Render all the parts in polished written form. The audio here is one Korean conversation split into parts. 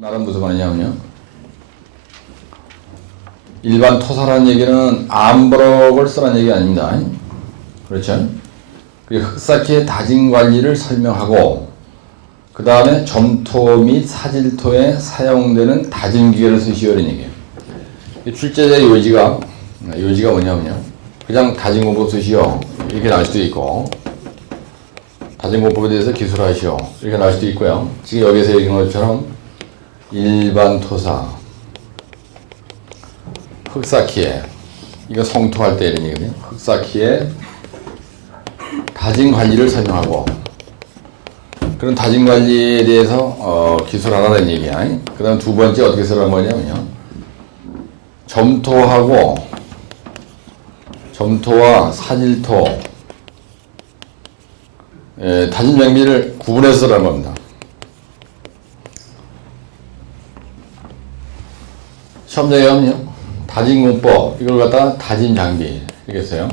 말은 무슨 말이냐면요. 일반 토사라는 얘기는 암버럭을 쓰라는 얘기 아닙니다. 그렇죠? 흑사키의 다진 관리를 설명하고 그 다음에 점토 및 사질토에 사용되는 다짐 기계를 쓰시오 이런 얘기예요. 출제자의 요지가 뭐냐면요. 그냥 다진 공법 쓰시오 이렇게 나올 수도 있고 다진 공법에 대해서 기술하시오 이렇게 나올 수도 있고요. 지금 여기서 얘기한 것처럼 일반 토사, 흑사키에, 이거 성토할 때 이런 얘기거든요. 흑사키에 다진 관리를 설명하고, 그런 다진 관리에 대해서 기술하라는 얘기야. 그 다음 두 번째 어떻게 쓰라는 거냐면요. 점토와 사질토, 다진 장비를 구분해서 쓰라는 겁니다. 시험장에 다진 공법 이걸 갖다가 다진 장비 이렇게 써요.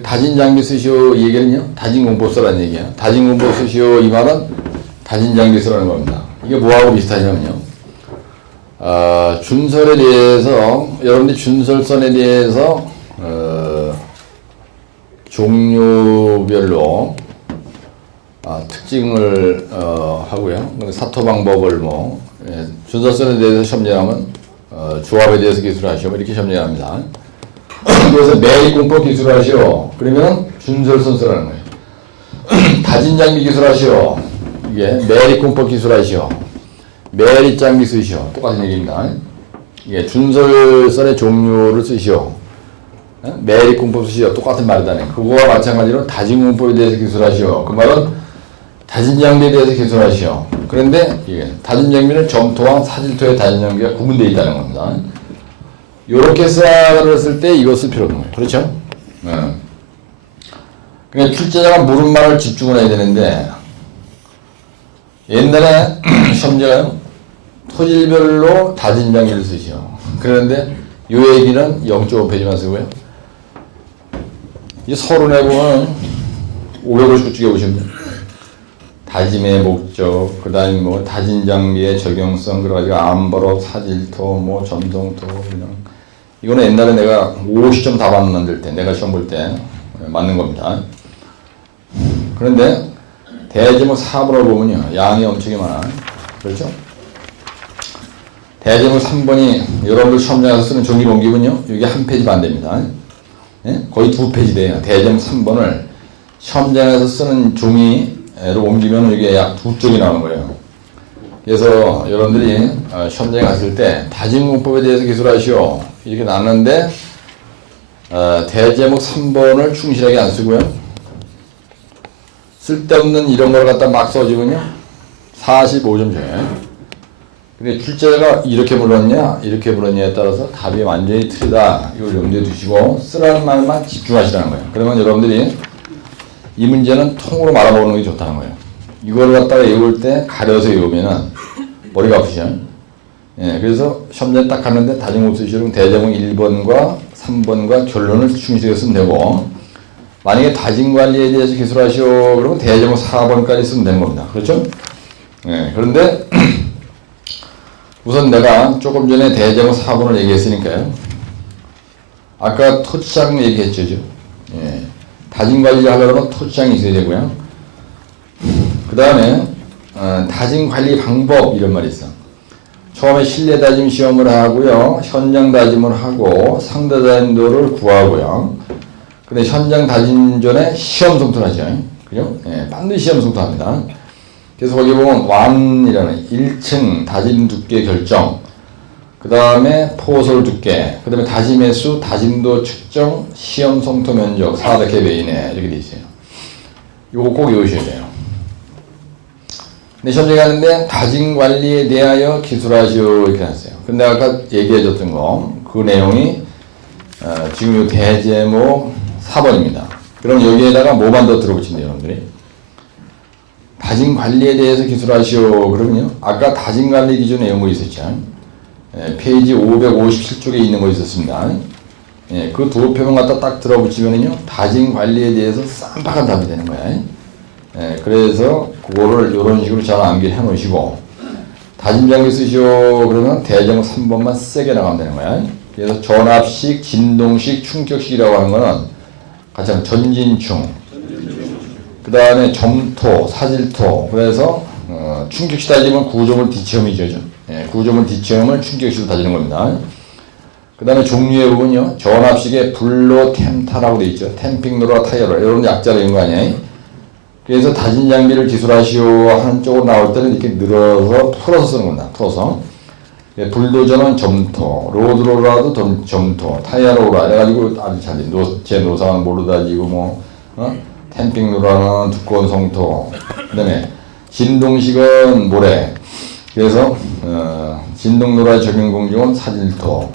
다진 장비 쓰시오 이 얘기는요. 다진 공법 쓰라는 얘기야. 다진 공법 쓰시오 이 말은 다진 장비 쓰라는 겁니다. 이게 뭐하고 비슷하냐면요. 준설에 대해서 여러분들이 준설선에 대해서 종류별로 특징을 하고요. 사토 방법을 준설선에 대해서 시험장하면 조합에 대해서 기술하시오. 이렇게 점령합니다. 그래서 매립 공법 기술하시오. 그러면 준설선 쓰라는 거예요. 다진 장비 기술하시오. 이게 매립 공법 기술하시오. 매립 장비 쓰시오. 똑같은 얘기입니다. 이게 준설선의 종류를 쓰시오. 매립 공법 쓰시오. 똑같은 말이다. 그거와 마찬가지로 다진 공법에 대해서 기술하시오. 그 말은 다진 장비에 대해서 기술하시오. 그런데 다진 장비는 점토와 사질토의 다진 장비가 구분되어 있다는 겁니다. 이렇게 쓸 때 이거 쓸 필요 없는 거예요. 그렇죠? 그러니까 출제자가 물은 말을 집중을 해야 되는데 옛날에 시험자가요 토질별로 다진 장비를 쓰시오. 그런데 이 얘기는 0.5페이지만 쓰고요. 이 서론에 보면 559쪽에 보시면 다짐의 목적, 그 다음에 다진 장비의 적용성, 그래가지고 암버럭, 사질토, 점성토, 이거는 옛날에 내가 50점 답안 만들 때, 내가 시험 볼 때 맞는 겁니다. 그런데 대제목 4번을 보면요, 양이 엄청 많아. 그렇죠? 대제목 3번이 여러분들 시험장에서 쓰는 종이 옮기면요, 이게 한 페이지 반 됩니다. 거의 두 페이지 돼요. 대제목 3번을 시험장에서 쓰는 종이 로 옮기면 이게 약 두 쪽이 나오는 거예요. 그래서 여러분들이 시험장에 갔을 때 다진 공법에 대해서 기술하시오 이렇게 나왔는데 대제목 3번을 충실하게 안 쓰고요. 쓸데없는 이런 걸 갖다 막 써주면요 45점 줘요. 근데 출제자가 이렇게 물었냐 이렇게 물었냐에 따라서 답이 완전히 틀리다. 이걸 염두에 두시고 쓰라는 말만 집중하시라는 거예요. 그러면 여러분들이 이 문제는 통으로 말아먹는 게 좋다는 거예요. 이걸 갖다가 외울 때 가려서 외우면은 머리가 아프죠. 그래서 시험장에 딱 갔는데 다진 공법 쓰시면 대제목 1번과 3번과 결론을 충실하게 쓰면 되고, 만약에 다진 관리에 대해서 기술하시오 그러면 대제목 4번까지 쓰면 되는 겁니다. 그렇죠? 그런데 우선 내가 조금 전에 대제목 4번을 얘기했으니까요. 아까 토치장 얘기했죠. 다진 관리를 하려면 토지장이 있어야 되고요. 그 다음에 다진 관리 방법 이런 말이 있어. 처음에 실내 다짐 시험을 하고요. 현장 다짐을 하고 상대 다짐도를 구하고요. 근데 현장 다짐 전에 시험 성토를 하죠. 그죠? 반드시 시험 성토합니다. 그래서 거기 보면 완이라는 1층 다짐 두께 결정, 그 다음에 포솔 두께, 그 다음에 다짐 횟수, 다짐도 측정, 시험 성토 면적, 400회 이내 이렇게 돼 있어요. 요거 꼭 외우셔야 돼요. 근데 시험장에 가는데 다짐 관리에 대하여 기술하시오 이렇게 했어요. 근데 아까 얘기해줬던 거, 그 내용이 지금 요 대제목 4번입니다. 그럼 여기에다가 뭐만 더 들어붙이면 돼요, 여러분들이? 다짐 관리에 대해서 기술하시오. 그러면요, 아까 다짐 관리 기준 내용이 있었죠. 페이지 557쪽에 있는 거 있었습니다. 그 두 표면 갖다 딱 들어붙이면은요, 다진 관리에 대해서 쌈박한 답이 되는 거야. 그래서 그거를 이런 식으로 잘 암기해 놓으시고, 다짐 장비 쓰시오 그러면 대정 3번만 세게 나가면 되는 거야. 그래서 전압식, 진동식, 충격식이라고 하는 거는 가장 전진충, 그 다음에 점토, 사질토. 그래서 충격식 다짐은 구조물 뒤체험이죠. 예, 구조물 뒤체험을 충격식으로 다지는 겁니다. 그 다음에 종류의 부분이요. 전압식에 불로 템타라고 되어 있죠. 템핑 노라 타이어로. 이런 약자로 있는 거 아니에요? 그래서 다진 장비를 기술하시오 하는 쪽으로 나올 때는 이렇게 늘어서 풀어서 쓰는 겁니다. 풀어서. 예, 불도저는 점토, 로드로라도 점토, 타이어로라. 해가지고 아주 잘 제 노상은 모르 다지고 템핑 노라는 두꺼운 성토. 그 다음에 진동식은 모래. 그래서 진동 노라 적용 공정은 사질토.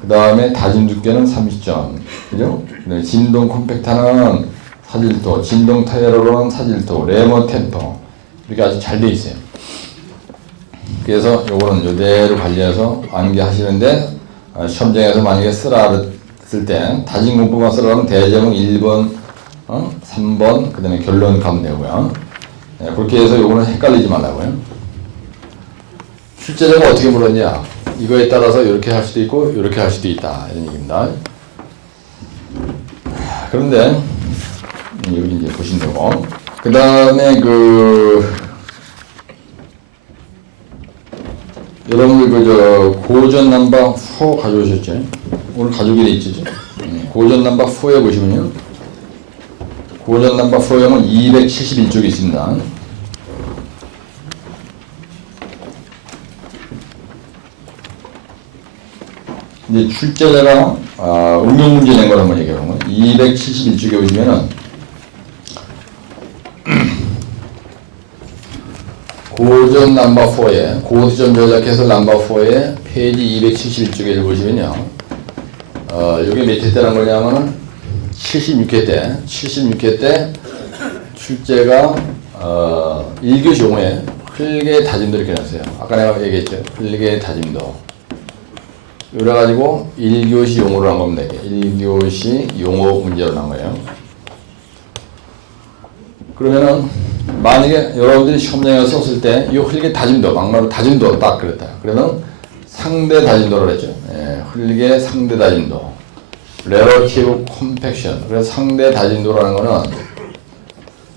그 다음에 다짐 두께는 30점. 그죠? 진동 컴팩터는 사질토, 진동 타이어로는 사질토, 레머 템퍼. 이렇게 아주 잘 돼 있어요. 그래서 요거는 요대로 관리해서 암기하시는데, 시험장에서 만약에 쓰라 쓸 때, 다짐 공법만 쓰라면 대정은 1번, 3번, 그 다음에 결론 가면 되고요. 네, 그렇게 해서 요거는 헷갈리지 말라고요. 출제자가 어떻게 물었냐? 이거에 따라서 이렇게 할 수도 있고 이렇게 할 수도 있다 이런 얘기입니다. 그런데 여기 이제 보시면 되고, 그 다음에 여러분들 고전 넘버 4 가져오셨죠? 오늘 가져오게 돼 있죠? 고전 넘버 4에 보시면요, 고전 넘버 4에는 271쪽이 있습니다. 이제 출제자가 응용 문제 낸 걸 한번 얘기해 보면 271쪽에 보시면은 고전 넘버 4에 고시점 조작해서 넘버 4에 페이지 271쪽에 보시면요, 여기 몇 회 때란 거냐면은 76회 때 출제가 1교시 용어에 흘개 다짐도 이렇게 놨어요. 아까 내가 얘기했죠. 흘개 다짐도. 그래가지고 1교시 용어로 한 겁니다. 1교시 용어 문제로 난 거예요. 그러면은 만약에 여러분들이 시험장에 썼을 때 이 흘개 다짐도, 막말로 다짐도 딱 그랬다. 그러면 상대 다짐도를 했죠. 예, 흘개 상대 다짐도. relative compaction. 그래서 상대 다짐도라는 거는,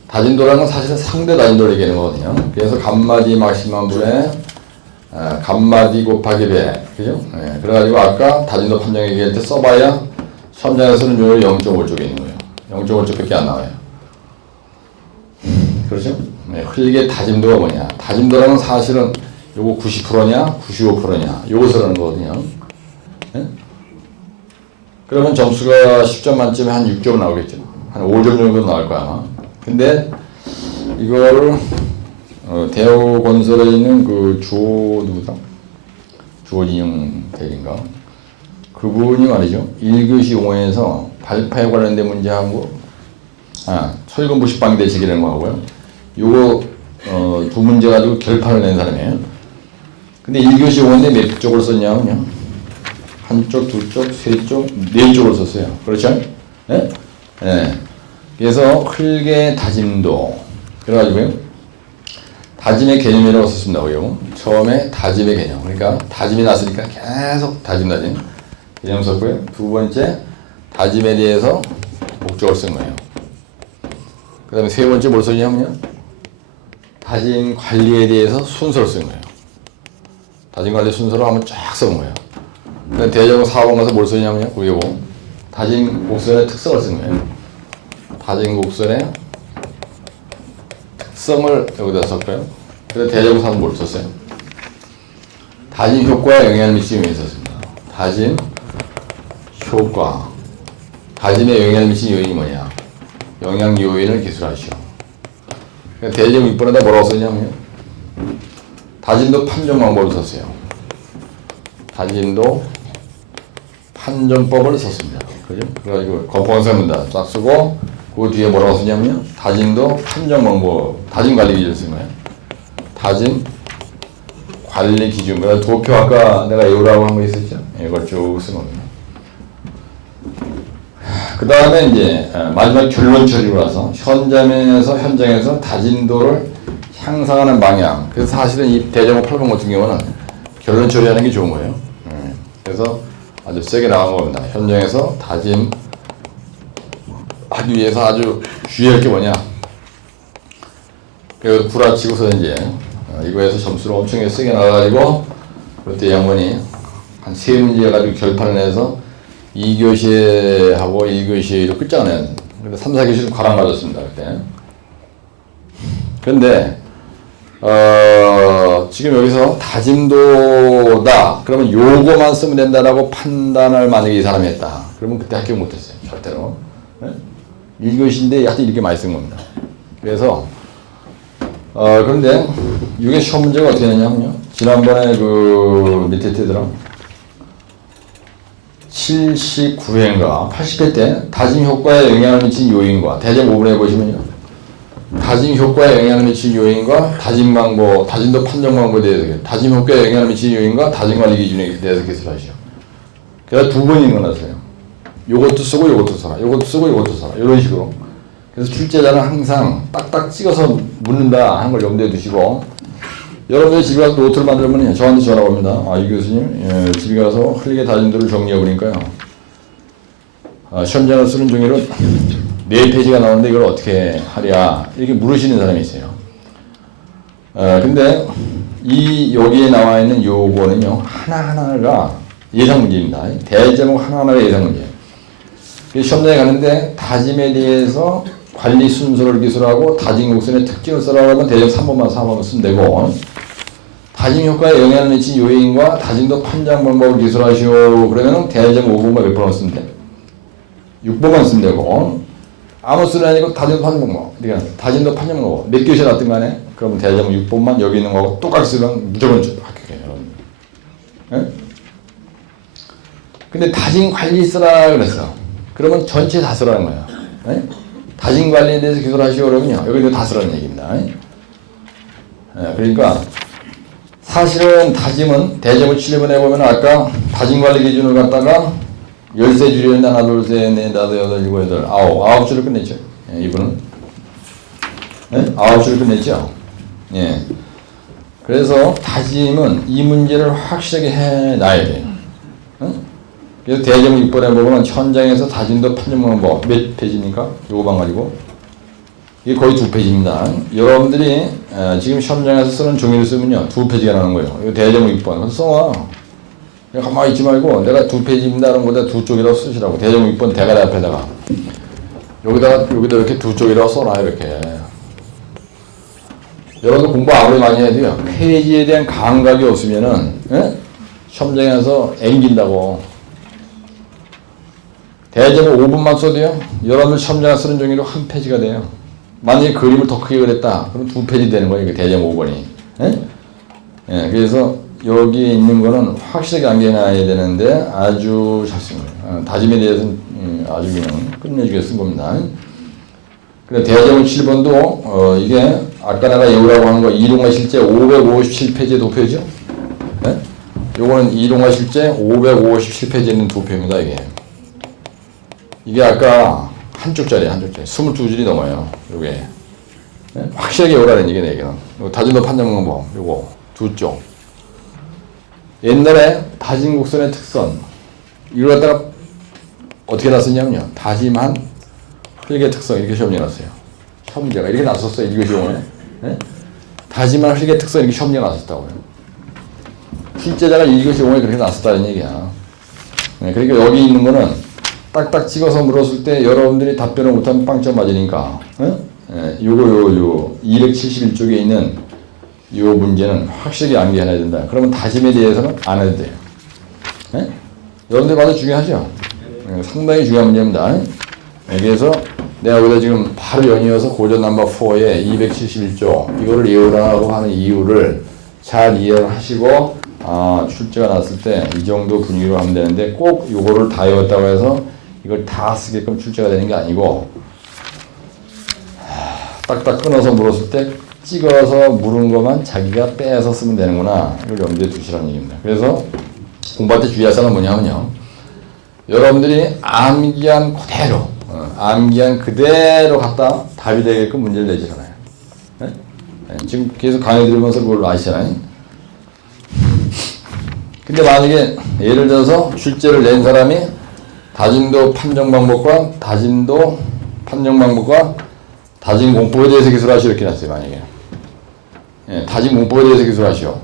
다짐도라는 건 사실은 상대 다짐도를 얘기하는 거거든요. 그래서 간마디 막심한 분에 간마디 곱하기 배, 그죠? 예, 그래가지고 아까 다짐도 판정 얘기할 때 써봐야 시험장에서는 요 0.5쪽에 있는 거예요. 0.5쪽밖에 안 나와요. 그렇죠? 네, 흘리게 다짐도가 뭐냐? 다짐도라는 사실은 요거 90%냐, 95%냐, 요거 쓰라는 거거든요. 네? 그러면 점수가 10점 만점에 한 6점 나오겠죠. 한 5점 정도 나올 거야, 아마. 근데 이거를 대우건설에 있는 누구다? 주호진영 대리인가? 그분이 말이죠. 1교시 용어에서 발파에 관련된 문제하고, 철근 부식방 대책이라는 거 하고요. 요거, 두 문제 가지고 결판을 낸 사람이에요. 근데 1교시 용어인데 몇 쪽을 썼냐면요. 한쪽, 두 쪽, 세 쪽, 네 쪽을 썼어요. 그렇죠? 예? 예. 그래서 흘개 다짐도. 그래가지고요. 다짐의 개념이라고 썼습니다. 처음에 다짐의 개념. 그러니까 다짐이 났으니까 계속 다짐 개념 썼고요. 두 번째, 다짐에 대해서 목적을 쓴 거예요. 그 다음에 세 번째 뭘 썼냐면요, 다짐 관리에 대해서 순서를 쓴 거예요. 다짐 관리 순서로 한번 쫙 써본 거예요. 그 다음에 대정은 4번 가서 뭘 썼냐면요, 요거 다짐 곡선의 특성을 쓴 거예요. 다짐 곡선의 특성을 여기다 썼고요. 그래서 대정사는 뭘 썼어요? 다짐 효과에 영향을 미치는 요인을 썼습니다. 다짐 효과. 다짐에 영향을 미치는 요인이 뭐냐? 영향 요인을 기술하시오. 그러니까 대정 6번에다 뭐라고 썼냐면요, 다짐도 판정 방법을 썼어요. 다짐도 판정법을 썼습니다. 그죠? 그래가지고 건포관사문다 딱 쓰고, 그 뒤에 뭐라고 쓰냐면요, 다짐도 판정 방법, 다짐 관리 기준을 쓴 거예요. 다짐 관리 기준. 그래서 도표 아까 내가 외우라고 한 거 있었죠? 이걸 쭉 쓴 겁니다. 그 다음에 이제 마지막 결론 처리로 와서 현장에서 다짐도를 향상하는 방향. 그래서 사실은 이 대정호 8번 같은 경우는 결론 처리하는 게 좋은 거예요. 그래서 아주 세게 나간 겁니다. 현장에서 다짐 하기 위해서 아주 주의할 게 뭐냐. 그래서 구라치고서 이제 이거에서 점수를 엄청 세게 나가가지고 그때 양반이 한 3문제 가지고 결판을 내서 2교시하고 1교시로 끝장을 내야 됩니다. 그래서 3, 4교시를 과랑 맞았습니다. 그때. 그런데 지금 여기서 다짐도다. 그러면 요거만 쓰면 된다라고 판단을 만약에 이 사람이 했다. 그러면 그때 합격 못했어요. 절대로. 1교시인데 하여튼 이렇게 많이 쓴 겁니다. 그래서 그런데 이게 시험 문제가 어떻게 되냐면요. 지난번에 그 밑에 때더라 79회인가 80회 때 다짐 효과에 영향을 미친 요인과 대정 5분에 해보시면요. 다짐 효과에 영향을 미친 요인과 다짐 방법, 다짐도 판정 방법에 대해서 다짐 효과에 영향을 미친 요인과 다짐 관리 기준에 대해서 기술하시오. 그래서 두 번이 일어났어요. 요것도 쓰고 요것도 써라. 요것도 쓰고 요것도 써라. 이런 식으로. 그래서 출제자는 항상 딱딱 찍어서 묻는다 하는 걸 염두에 두시고 여러분들이 집에 가서 노트를 만들면 저한테 전화가 옵니다. 이 교수님 집에 가서 흘리게 다짐도를 정리해 보니까요. 시험장을 쓰는 종이로 4페이지가 나오는데 이걸 어떻게 하랴 이렇게 물으시는 사람이 있어요. 근데 여기에 나와 있는 요거는요. 하나하나가 예상 문제입니다. 대제목 하나하나가 예상 문제예요. 시험장에 가는데 다짐에 대해서 관리 순서를 기술하고 다짐 곡선의 특징을 써라고 하면 대략 3번만 4번만 쓰면 되고 다짐 효과에 영향을 미친 요인과 다짐도 판정 방법을 기술하시오. 그러면 대략 5번만 몇 번을 쓰면 돼? 6번만 쓰면 되고 아무 수는 아니고 다짐도 판정 방법 그러니까 다짐도 판정 방법 몇 교시 났든 간에 그러면 대략 6번만 여기 있는 거하고 똑같이 쓰면 무조건 합격해요. 여러분. 근데 다짐 관리 쓰라 그랬어. 그러면 전체 다 쓰라는 거야. 네? 다짐 관리에 대해서 기술하시오 그러면요. 여기도 다 쓰라는 얘기입니다. 네? 그러니까 사실은 다짐은 대점을 7번에 보면 아까 다짐 관리 기준을 갖다가 13줄이었는데 하나, 둘, 셋, 넷, 다섯, 여덟, 일곱, 여덟, 아홉 줄을 끝냈죠. 이분은. 네? 9줄을 끝냈죠. 예. 그래서 다짐은 이 문제를 확실하게 해놔야 돼요. 그래서 대점 6번에 보면 현장에서 다짐도 판정 방법 몇 페이지입니까? 요거만 가지고 이게 거의 2페이지입니다. 여러분들이 지금 시험장에서 쓰는 종이를 쓰면요 2페이지가 나오는 거예요. 이거 대점 6번 그래서 써와. 그냥 가만히 있지 말고 내가 2페이지입니다 하는 거다 2쪽이라고 쓰시라고. 대점 6번 대가리 앞에다가 여기다 이렇게 2쪽이라고 써놔 이렇게. 여러분들 공부 아무리 많이 해도요 페이지에 대한 감각이 없으면은 시험장에서 앵긴다고. 대점을 5분만 써도요. 여러분들 시험장에 쓰는 종이로 한 페이지가 돼요. 만약에 그림을 더 크게 그렸다. 그럼 2페이지 되는 거예요. 대점 5번이. 그래서 여기에 있는 거는 확실하게 암기해놔야 되는데 아주 잘 쓴 거예요. 다짐에 대해서는 아주 그냥 끝내주게 쓴 겁니다. 그래 대점을 7번도 이게 아까 내가 예우라고 하는 거 이동화 실제 557페이지에 도표죠. 요거는 이동화 실제 557페이지에 있는 도표입니다. 이게 아까 한 쪽짜리 22줄이 넘어요. 요게 확실하게 외우라는 얘기네. 이게는 다짐도 판정 방법 요거 2쪽. 옛날에 다짐 곡선의 특선 이걸 갖다가 어떻게 났었냐면요. 다짐한 흘개 특성 이렇게 시험지에 났어요. 시험지가 이렇게 났었어요. 이거 시험에. 다짐한 흘개 특성 이렇게 시험지에 났었다고요. 실제자가 이거 시험에 그렇게 났었다는 얘기야. 그러니까 여기 있는 거는 딱딱 찍어서 물었을 때 여러분들이 답변을 못하면 빵점 맞으니까 요거 271쪽에 있는 요 문제는 확실히 암기해야 된다. 그러면 다짐에 대해서는 안 해도 돼요. 여러분들 봐도 중요하죠? 상당히 중요한 문제입니다. 그래서 내가 여기다 지금 바로 연이어서 고전 넘버 4에 271조 이거를 이유라고 하는 이유를 잘 이해를 하시고 출제가 났을 때 이 정도 분위기로 하면 되는데 꼭 요거를 다 외웠다고 해서 이걸 다 쓰게끔 출제가 되는 게 아니고 딱딱 끊어서 물었을 때 찍어서 물은 것만 자기가 빼서 쓰면 되는구나. 이걸 염두에 두시라는 얘기입니다. 그래서 공부할 때 주의할 사항은 뭐냐면요. 여러분들이 암기한 그대로 갖다 답이 되게끔 문제를 내지 않아요. 지금 계속 강의 들으면서 그걸 아시잖아요. 근데 만약에 예를 들어서 출제를 낸 사람이 다진도 판정 방법과 다진도 판정 방법과 다진 공법에 대해서 기술하시오 이렇게 놨어요. 만약에 다진 공법에 대해서 기술하시오.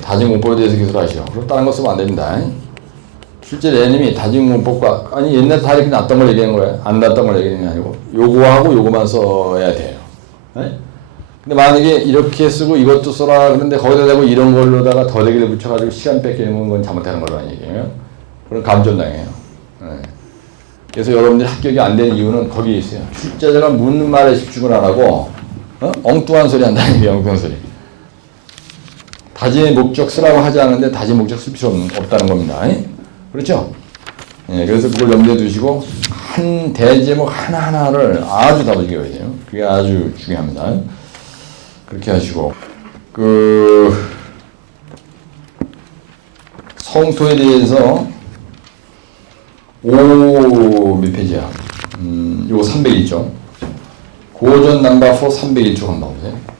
다진 공법에 대해서 기술하시오. 그럼 다른 거 쓰면 안 됩니다. 실제 내님이 다진 공법과 아니 옛날에 다 이렇게 놨던 걸 얘기하는 거예요. 안 놨던 걸 얘기하는 게 아니고 요거하고 요거만 써야 돼요. 근데 만약에 이렇게 쓰고 이것도 써라 그런데 거기다 대고 이런 걸로다가 더대기를 붙여가지고 시간 뺏기는 건 잘못하는 거라는 얘기예요. 그럼 감점당해요. 그래서 여러분들이 합격이 안 되는 이유는 거기에 있어요. 출제자가 묻는 말에 집중을 안 하고 엉뚱한 소리 한다는 얘기예요. 엉뚱한 소리. 다진 목적 쓰라고 하지 않는데 다진 목적 쓸 필요 없다는 겁니다. 그렇죠? 그래서 그걸 염두에 두시고 한 대제목 하나하나를 아주 다루게 해야 돼요. 그게 아주 중요합니다. 그렇게 하시고 성토에 대해서 몇 페이지야? 요거 301쪽. 고전 넘버 4 301쪽 한번 보세요.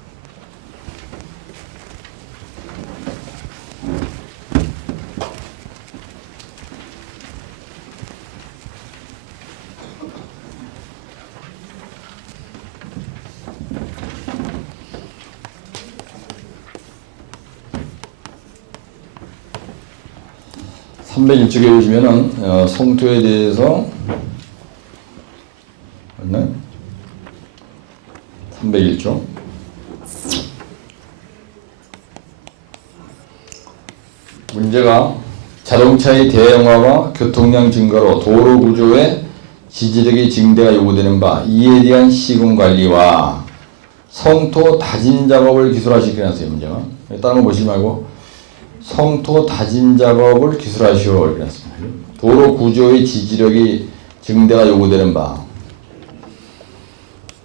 삼백일 쪽에 보시면은 성토에 대해서 맞나요? 301쪽 문제가 자동차의 대형화와 교통량 증가로 도로 구조의 지지력의 증대가 요구되는 바 이에 대한 시공 관리와 성토 다진 작업을 기술하시게 해놨어요. 문제가 다른 거 보시지 말고 성토 다진 작업을 기술하시오 이렇게 했습니다. 도로 구조의 지지력이 증대가 요구되는 바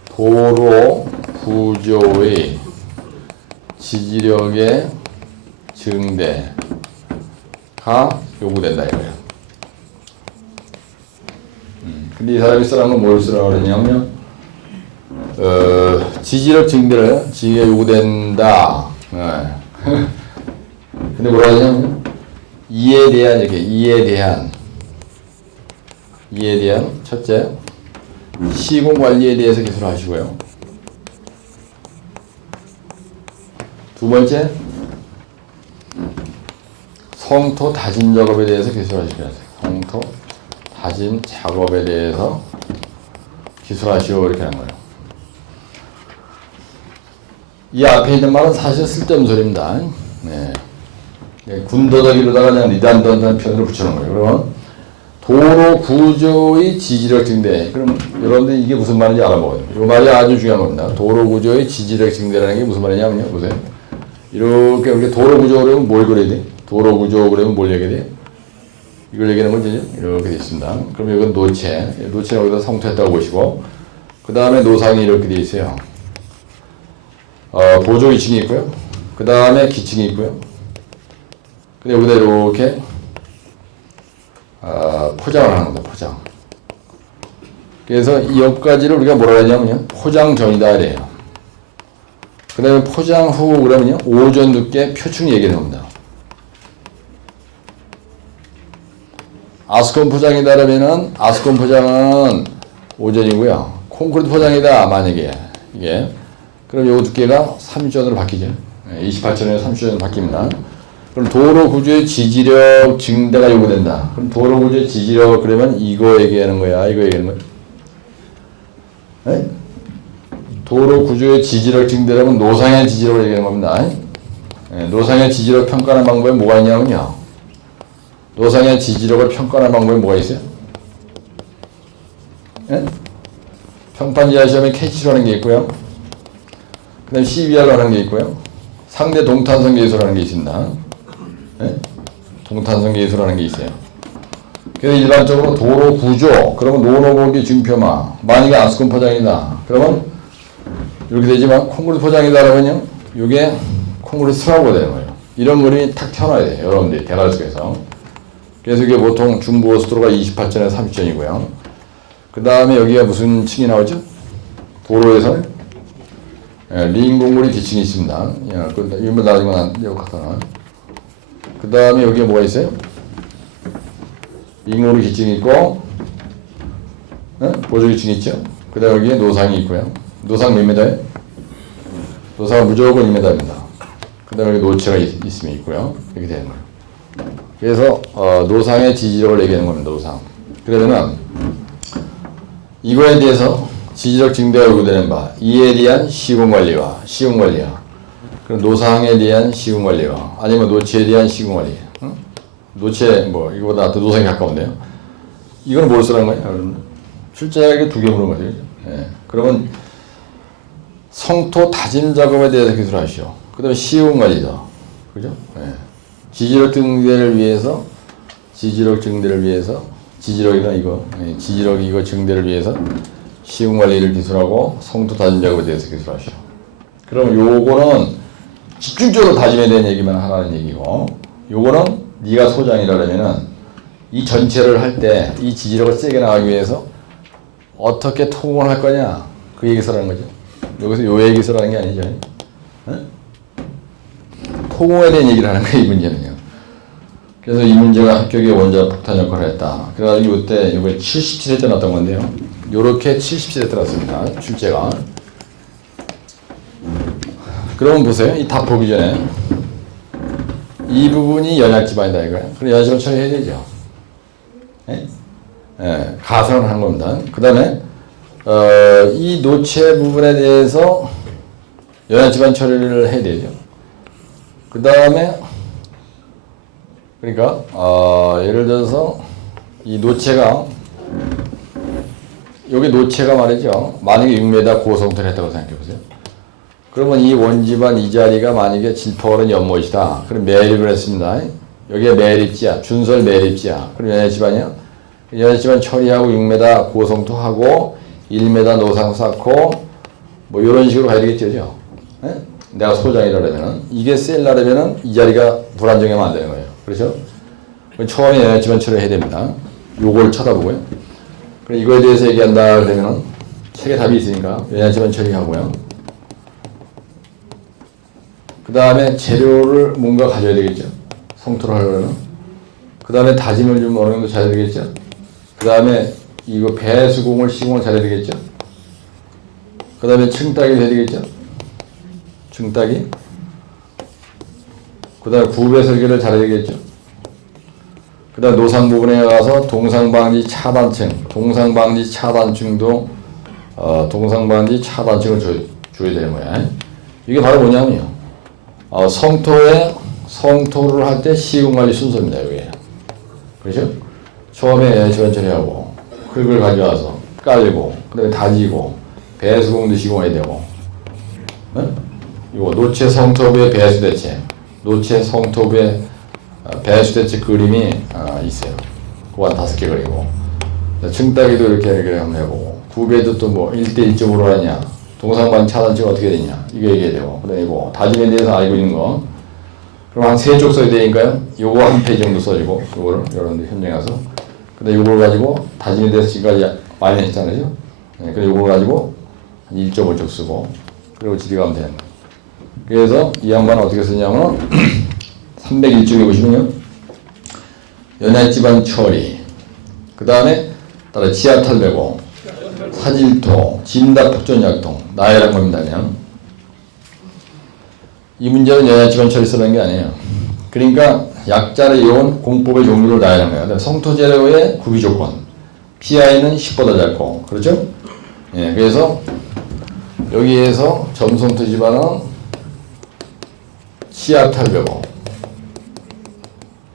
도로 구조의 지지력의 증대가 요구된다 이거예요. 근데 이 사람이 쓰라는 건 뭘 쓰라고 그러냐면 지지력 증대를 지가 요구된다. 근데 뭐라 하냐면 이에 대한 첫째 시공 관리에 대해서 기술하시고요. 두 번째 성토 다진 작업에 대해서 기술하시고요. 성토 다진 작업에 대해서 기술하시오 이렇게 하는 거예요. 이 앞에 있는 말은 사실 쓸데없는 소리입니다. 군더더기로다가 그냥 리단던트한 표현을 붙여놓은 거예요. 그러면 도로 구조의 지지력 증대. 그럼 여러분들 이게 무슨 말인지 알아먹어요. 이 말이 아주 중요한 겁니다. 도로 구조의 지지력 증대라는 게 무슨 말이냐면요. 보세요. 이렇게 도로 구조 그러면 뭘 그려야 돼? 도로 구조 그러면 뭘 얘기해야 돼? 이걸 얘기하는 거죠. 이렇게 돼 있습니다. 그럼 이건 노체. 노체는 여기다 성토했다고 보시고 그 다음에 노상이 이렇게 돼 있어요. 보조 2층이 있고요. 그 다음에 기층이 있고요. 근데 여기다 이렇게 포장을 하는 겁니다. 포장. 그래서 이 옆가지를 우리가 뭐라 하냐면요. 포장전이다 이래요. 그 다음에 포장 후 그러면요. 오전 두께 표층 얘기를 합니다. 아스콘 포장이다 그러면은 아스콘 포장은 오전이고요. 콘크리트 포장이다 만약에 이게 그럼 요 두께가 30전으로 바뀌죠. 28전에서 30전으로 바뀝니다. 그럼 도로 구조의 지지력 증대가 요구된다. 그럼 도로 구조의 지지력 그러면 이거 얘기하는 거야. 이거 얘기하는 거야. 네? 도로 구조의 지지력 증대라면 노상의 지지력을 얘기하는 겁니다. 네, 노상의 지지력 평가하는 방법에 뭐가 있냐면요. 노상의 지지력을 평가하는 방법에 뭐가 있어요? 네? 평판지하 시험에 캐치라는 게 있고요. 그 다음에 CBR라는 게 있고요. 상대 동탄성 계수라는 게 있습니다. 네? 동탄성 계수라는 게 있어요. 그래서 일반적으로 도로 구조, 그러면 노노고기 증표마, 만약에 아스콘 포장이다. 그러면 이렇게 되지만 콘크리트 포장이다 그러면요. 이게 콘크리트 스라고가 되는 거예요. 이런 그림이 탁 튀어나와야 돼요. 여러분들이 대괄 속에서. 그래서 이게 보통 중부고속도로가 28전에서 30전이고요. 그 다음에 여기가 무슨 층이 나오죠? 도로에서 리인공고리 기층이 있습니다. 이거 나중에 나중에 그 다음에 여기에 뭐가 있어요? 리인공고리 기층이 있고, 보조 기층이 있죠. 그 다음에 여기에 노상이 있고요. 노상 몇 미터예요? 노상은 무조건 2m입니다. 그 다음에 여기 노체가 있으면 있고요. 이렇게 되는 거예요. 그래서 노상의 지지력을 얘기하는 겁니다. 노상. 그러면 이거에 대해서 지지력 증대가 요구되는 바 이에 대한 시공관리와 그리고 노상에 대한 시공관리와 아니면 노체에 대한 시공관리. 노체 뭐 이거보다 더 노상이 가까운데요. 이건 뭘 쓰라는 거예요? 여러분? 출제하게 두 개 물은 거죠. 예. 그러면 성토 다짐 작업에 대해서 기술하시오. 그 다음에 시공관리죠. 그죠? 예. 지지력 증대를 위해서 지지력 이거 증대를 위해서 시공관리를 기술하고 성토 다짐 작업에 대해서 기술하시오. 그럼 요거는 집중적으로 다짐에 대한 얘기만 하라는 얘기고, 요거는 네가 소장이라면은 이 전체를 할 때 이 지지력을 세게 나가기 위해서 어떻게 토공을 할 거냐, 그 얘기 쓰라는 거죠. 여기서 요 얘기 쓰라는 게 아니죠. 토공에 대한 얘기를 하는 거예요, 이 문제는요. 그래서 이 문제가 합격의 원자 폭탄 역할을 했다. 그래가지고 이때 이번에 77회 때 났던 건데요. 요렇게 77회 때 났습니다. 출제가. 그러면 보세요. 이 답 보기 전에 이 부분이 연약지방이다 이거예요. 그럼 연약지방 처리해야 되죠. 가설을 한 겁니다. 그 다음에 이 노체 부분에 대해서 연약지방 처리를 해야 되죠. 그 다음에 그러니까 예를 들어서 이 노체가 여기 노체가 말이죠. 만약에 6m 고성토를 했다고 생각해 보세요. 그러면 이 원지반 이 자리가 만약에 질포거는 연못이다. 그럼 매립을 했습니다. 여기에 매립지야. 준설 매립지야. 그럼 연해지반이야. 연해지반 처리하고 6m 고성토하고 1m 노상 쌓고 뭐 이런 식으로 가야 되겠죠. 내가 소장이라면은 이게 셀라면은 이 자리가 불안정하면 안 되는 거예요. 그렇죠? 처음에 연해지반 처리해야 됩니다. 요걸 쳐다보고요. 그럼 이거에 대해서 얘기한다 그러면은 책에 답이 있으니까 연해지반 처리하고요. 그 다음에 재료를 뭔가 가져야 되겠죠. 성토를 하려면. 그 다음에 다짐을 좀 어느 정도 잘해야 되겠죠. 그 다음에 이거 배수공을 시공을 잘해야 되겠죠. 그 다음에 층따기 해야 되겠죠. 층따기. 그 다음에 구배 설계를 잘해야 되겠죠. 그 다음에 노상 부분에 가서 동상방지 차단층도 동상방지 차단층을 줘야 되는 거야. 이게 바로 뭐냐면요. 성토를 할 때 시공관리 순서입니다. 이게. 그렇죠? 처음에 지원 처리하고 흙을 가져와서 깔고 그다음에 다지고 배수공도 시공해야 되고. 이거 노체 성토부의 배수 대체, 노체 성토부의 배수 대체 그림이 있어요. 그거 한 5개 그리고 층따기도 이렇게 한번 해보고 구배도 또 뭐 1대 1.5로 하냐. 동상방 차단치가 어떻게 되냐 이거 얘기해야 되고 그다음에 이거 다짐에 대해서 알고 있는 거 그럼 한 3쪽 써야 되니까요. 요거 한 페이지 정도 써주고 요거를 여러분들 현장에 가서 그다음에 요걸 가지고 다짐에 대해서 지금까지 많이 했잖아요. 그래서 요걸 가지고 한 1.5쪽 쓰고 그리고 집에 가면 되는 거예요. 그래서 이 양반은 어떻게 쓰냐면 301쪽에 보시면요. 연해지반 처리 그 다음에 따라 지하탈배고 사질토, 진답폭전약통, 나열한 겁니다. 그냥. 이 문제는 연해지반 처리 쓰라는 게 아니에요. 그러니까 약자를 이용 공법의 종류를 나열한 거예요. 성토재료의 구비조건, PI는 10보다 작고, 그렇죠? 예, 그래서 여기에서 점성토 지반은 치아탈배고,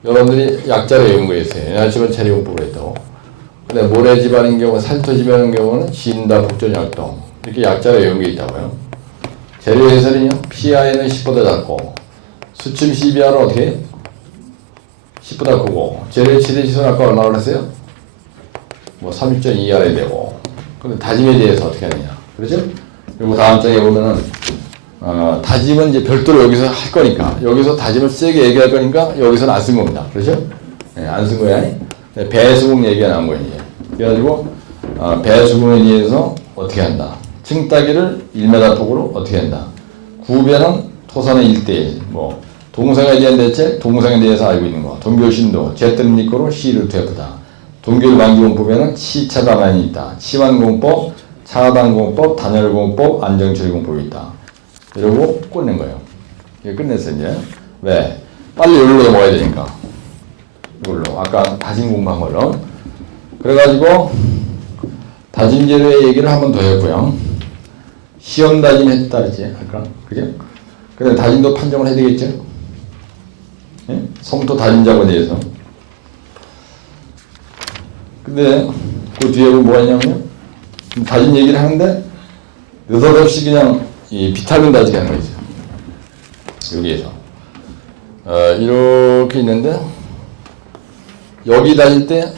여러분들이 약자를 외운 거에 있어요. 연해지반 처리 공법을 했다고. 근데 모래지반인 경우, 살토지반인 경우는 진다, 복전약동 이렇게 약자가 외운 게 있다고요. 재료 해설은요. PI는 10보다 작고 수침 CBR은 어떻게? 10보다 크고 재료 치대지수는 아까 얼마 그랬어요? 뭐 30.2 알아야 되고 근데 다짐에 대해서 어떻게 하느냐. 그렇죠? 그리고 다음 장에 보면은 다짐은 이제 별도로 여기서 할 거니까 여기서 다짐을 세게 얘기할 거니까 여기서는 안 쓴 겁니다. 그렇죠? 네, 안 쓴 거야. 배수공 얘기가 나온 거예요. 그래가지고 배수공에 의해서 어떻게 한다. 층 따기를 1m 폭으로 어떻게 한다. 구변은 토산의 1대1. 뭐 동성에 대한 대책, 동성에 대해서 알고 있는 거. 동교신도, 제뜸리코로 시루트F다. 동교일 만기공법에는 치차단안이 있다. 치환공법, 차단공법, 단열공법, 안정처리공법이 있다. 이러고 끝낸 거예요. 이거 끝냈어 이제. 왜? 빨리 여기로 넘어가야 되니까. 이걸로. 아까 다진 공부한 걸로. 그래가지고 다진 재료의 얘기를 한 번 더 했고요. 시험 다짐 했다 그랬지 아까. 그죠? 그래 다짐도 판정을 해야 되겠죠? 예? 성토 다짐자에 대해서. 근데 그 뒤에 뭐가 있냐면요. 다짐 얘기를 하는데 느닷없이 그냥 이 비탈민 다지게 하는 거 있어요. 여기에서. 이렇게 있는데 여기 다닐 때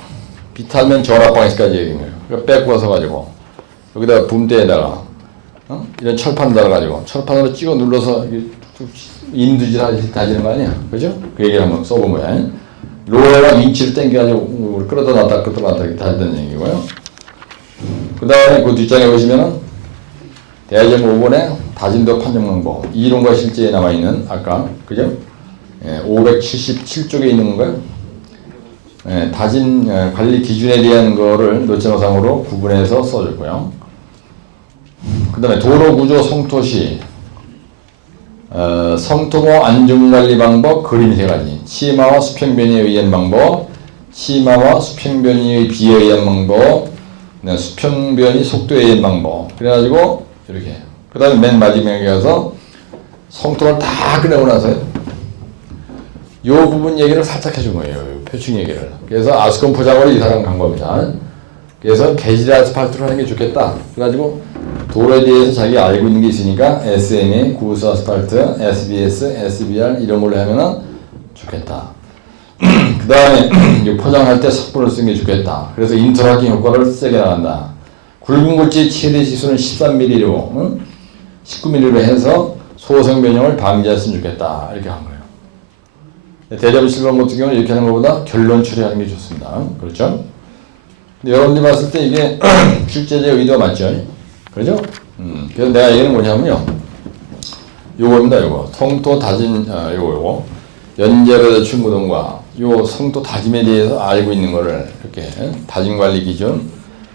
비탈민 전압방식까지 얘기한 거예요. 그러니까 빼고서 가지고 여기다가 붐대에다가 이런 철판 달아가지고 철판으로 찍어 눌러서 인두질 다지는 거 아니야, 그죠? 그 얘기를 한번 써본 거야. 로어랑 윙치를 당겨가지고 끌어다 놨다 끌어다 놨다 이렇게 다지는 얘기고요. 그 다음에 그 뒷장에 보시면은 대전 5번에 다진도 판정 방법 이론과 실제에 나와 있는 아까 그죠? 577쪽에 있는 건가요? 다진 관리 기준에 대한 거를 노체노상으로 구분해서 써줬고요. 그 다음에 도로구조 성토시 성토모 안전관리 방법 그림 3가지 치마와 수평변이에 의한 방법 치마와 수평변이에 비에 의한 방법 수평변이 속도에 의한 방법 그래가지고 이렇게 그 다음에 맨 마지막에 가서 성토를 다 끝내고 나서요 요 부분 얘기를 살짝 해준 거예요. 표충 얘기를. 그래서 아스콘 포장으로 이 사람 간 겁니다. 그래서 개질 아스팔트로 하는 게 좋겠다. 그래가지고 도로에 대해서 자기가 알고 있는 게 있으니까 SME, 구스 아스팔트, SBS, SBR 이런 걸로 하면은 좋겠다. 그 다음에 포장할 때 석분을 쓰는 게 좋겠다. 그래서 인터락킹 효과를 세게 나간다. 굵은 굴지 최대 지수는 13mm로, 19mm로 해서 소성 변형을 방지했으면 좋겠다. 이렇게 한 거예요. 대접을 실험 같은 경우는 이렇게 하는 것보다 결론 처리하는 게 좋습니다. 그렇죠? 근데 여러분들이 봤을 때 이게 출제자의 의도가 맞죠? 그렇죠? 그래서 내가 얘기는 뭐냐면요. 요거입니다, 요거. 성토 다짐, 요거. 연재로 충고등과 요 성토 다짐에 대해서 알고 있는 거를 이렇게 다짐 관리 기준,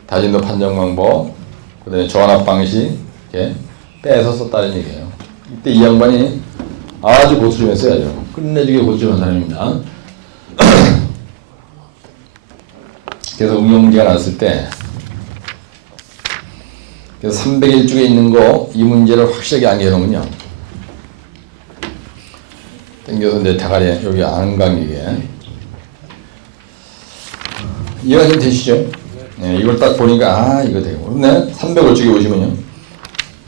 다짐도 판정 방법, 그 다음에 전압 방식, 이렇게 빼서 썼다는 얘기예요. 이때 이 양반이 아주 고수를 써야죠. 끝내주게 고수한 사람입니다. 그래서 응용 문제가 나왔을 때 그래서 301쪽에 있는 거 이 문제를 확실하게 암기해놓으면요. 당겨서 이제 대가리 여기 안강이게 이해가 좀 되시죠? 네, 이걸 딱 보니까 이거 되고 근데 305쪽에 보시면요.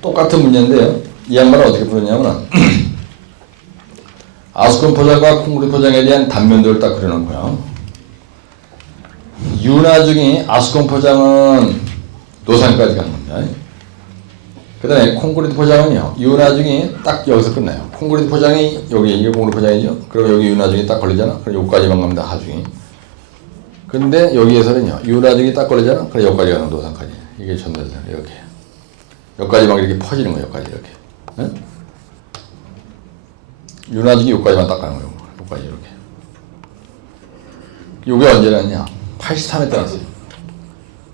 똑같은 문제인데요. 이 양반은 어떻게 풀었냐면 아스콘 포장과 콩그리 포장에 대한 단면도를 딱 그려놓고요. 윤화중이 아스콘 포장은 노상까지 간 겁니다. 그 다음에 콩그리트 포장은요. 윤화중이 딱 여기서 끝나요. 콩그리트 포장이 여기 이게 콩그리트 포장이죠. 그럼 여기 윤화중이 딱 걸리잖아. 그럼 여기까지만 갑니다. 하중이. 근데 여기에서는요. 윤화중이 딱 걸리잖아. 그럼 여기까지 가는 노상까지. 이게 전달돼요. 이렇게. 여기까지 막 이렇게 퍼지는 거예요. 여기까지 이렇게. 네? 윤화중이 여기까지만 딱 가는 거예요. 여기까지 이렇게. 요게 언제 났냐? 83에 따랐어요.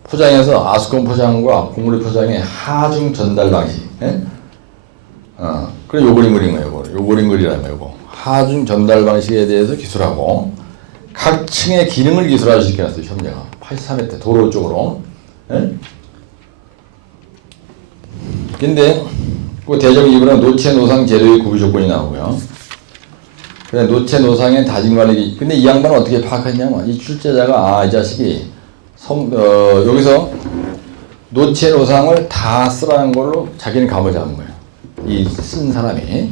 포장에서 아스콘 포장과 콩그리 포장의 하중 전달 방식. 예? 그래 요 그림 그린 거예요. 요 그림 그리라는 거예요. 요거. 하중 전달 방식에 대해서 기술하고 각 층의 기능을 기술할 수 있게 놨어요. 시험자가 83회 때 도로 쪽으로. 예? 근데 그 대정 2부는 노체 노상 재료의 구비 조건이 나오고요. 그래 노체 노상의 다짐 관리. 근데 이 양반은 어떻게 파악했냐면 이 출제자가 이 자식이 여기서 노체 노상을 다 쓰라는 걸로 자기는 감을 잡은 거예요. 이 쓴 사람이.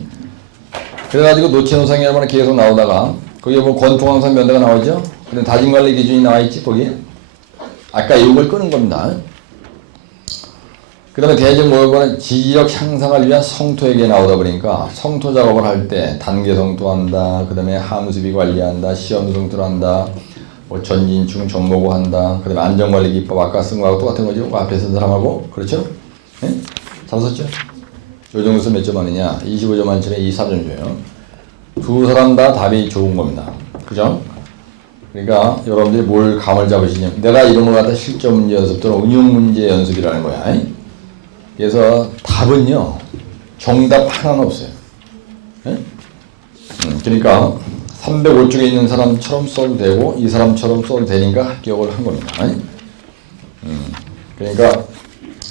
그래가지고 노체 노상이 얼마나 계속 나오다가 거기에 뭐 권통항상 면대가 나오죠. 근데 다짐 관리 기준이 나와 있지 거기에. 아까 이걸 끄는 겁니다. 그 다음에 대정 모의고는 지지력 향상을 위한 성토에게 나오다 보니까 성토 작업을 할 때 단계 성토한다. 그 다음에 함수비 관리한다. 시험 성토를 한다. 뭐 전진충 전보고 한다. 그 다음에 안전관리 기법 아까 쓴 거하고 똑같은 거죠. 그 앞에 쓴 사람하고. 그렇죠? 네? 잡았었죠? 요 정도에서 몇 점 만이냐? 25점 만점에 23점 줘요. 두 사람 다 답이 좋은 겁니다. 그죠? 그러니까 여러분들이 뭘 감을 잡으시냐면 내가 이런 걸 갖다 실전 문제 연습 또는 응용 문제 연습이라는 거야. 그래서 답은요. 정답 하나는 없어요. 그러니까 305쪽에 있는 사람처럼 써도 되고 이 사람처럼 써도 되니까 합격을 한 겁니다. 그러니까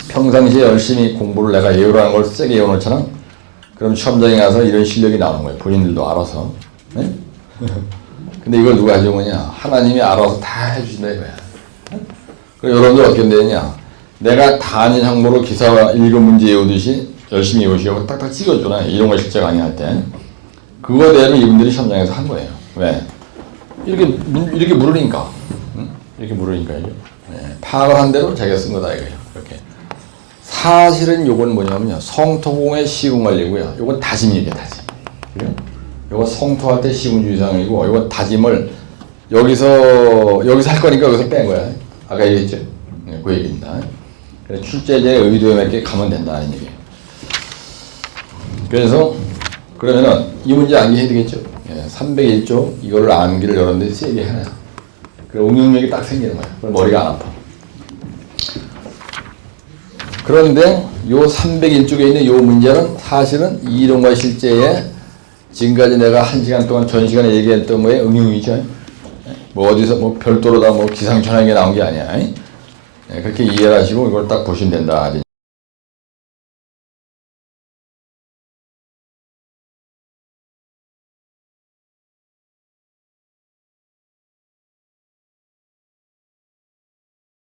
평상시에 열심히 공부를 내가 외우라는 걸 세게 외워놓잖아. 그럼 시험장에 가서 이런 실력이 나오는 거예요. 본인들도 알아서. 근데 이걸 누가 해준 거냐? 하나님이 알아서 다 해주신다 이거야. 그럼 여러분들 어떻게 되느냐? 내가 단일 항목으로 기사 읽은 문제 외우듯이 열심히 외우시고 딱딱 찍어주나 이런 걸 실제 강의할 때 그거대로 이분들이 시험장에서 한 거예요. 왜? 이렇게 물으니까. 이렇게 물으니까요. 네. 파악을 한 대로 자기가 쓴 거다 이거예요. 이렇게. 사실은 요건 뭐냐면요. 성토공의 시군관리고요. 요건 다짐이에요, 다짐. 그래요? 요거 성토할 때 시군주의상이고, 요건 다짐을 여기서 할 거니까 여기서 뺀 거야. 아까 얘기했죠? 네, 그 얘기입니다. 그래서 출제자의 의도에 맞게 가면 된다, 이 얘기예요. 그래서, 그러면은 이 문제 암기해야 되겠죠? 예, 301조, 이거를 암기를 여러분들이 세게 해놔요. 그럼 응용력이 딱 생기는 거예요. 그럼 머리가 안 아파. 그런데 요 301쪽에 있는 요 문제는 사실은 이론과 실제에 지금까지 내가 1시간 동안 전 시간에 얘기했던 거에 응용이죠. 뭐 어디서 뭐 별도로 다 뭐 기상천외하게 나온 게 아니야. 그렇게 이해를 하시고 이걸 딱 보시면 된다.